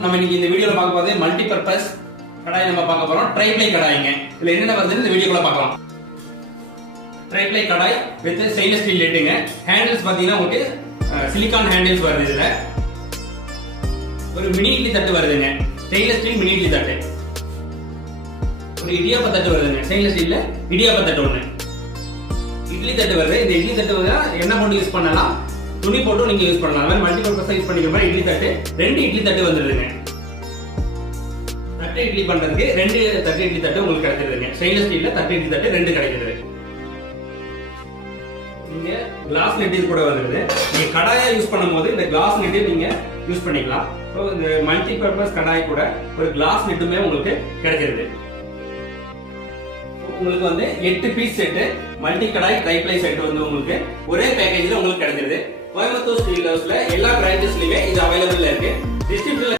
நம்ம இன்னைக்கு இந்த வீடியோல பார்க்க போறது மல்டி பர்பஸ் கடாய் நம்ம பார்க்க போறோம். ட்ரைப்ளை கடாய்ங்க. இதுல என்னென்ன வருதுன்னு இந்த வீடியோக்குள்ள பார்க்கலாம். Triply kadai with stainless steel லிட்டுங்க. ஹேண்டில்ஸ் பாத்தீங்கன்னா உங்களுக்கு சிலிகான் ஹேண்டில்ஸ் வருது. இதுல ஒரு மினி இட்லி தட்டு வருதுங்க. ஸ்டெயின்லெஸ் ஸ்டீல் மினி இட்லி தட்டு. ஒரு இடியாப்ப தட்டு வருதுங்க. ஸ்டெயின்லெஸ் ஸ்டீல்ல இடியாப்ப தட்டு ஒண்ணு. இட்லி தட்டு வருது. இந்த இட்லி தட்டு என்ன போட்டு யூஸ் பண்ணலாம், துணி போட்டு நீங்க யூஸ் பண்ணலாம். அது மல்டி பர்பஸ் யூஸ் பண்ணிக்கிற மாதிரி இட்லி தட்டு. 2 இட்லி தட்டு வந்துருதுங்க. தட்டு இட்லி பண்றதுக்கு 2 தட்டு இட்லி தட்டு உங்களுக்கு கிடைச்சிருதுங்க. ஸ்டெயின்லெஸ் ஸ்டீல்ல தட்டு இட்லி தட்டு 2 கிடைக்குது. நீங்க கிளாஸ் நெட் கூட வந்துருது. நீங்க கடாயா யூஸ் பண்ணும்போது இந்த கிளாஸ் நெட் நீங்க யூஸ் பண்ணிக்கலாம். இந்த மல்டி பர்பஸ் கடாய் கூட ஒரு கிளாஸ் நெட்டுமே உங்களுக்கு கிடைச்சிருது. உங்களுக்கு 8 பீஸ் செட் மல்டி கடாய் ட்ரைப்ளை செட் உங்களுக்கு ஒரே பேக்கேஜ்ல உங்களுக்கு கிடைச்சிருது. கோயம்புத்தூர் ஸ்டீல் ஹவுஸ்ல எல்லா பிரான்ச்சஸ்லயுமே இது அவைலபிள்ல இருக்கு. டிஸ்ட்ரிபியூட்டர்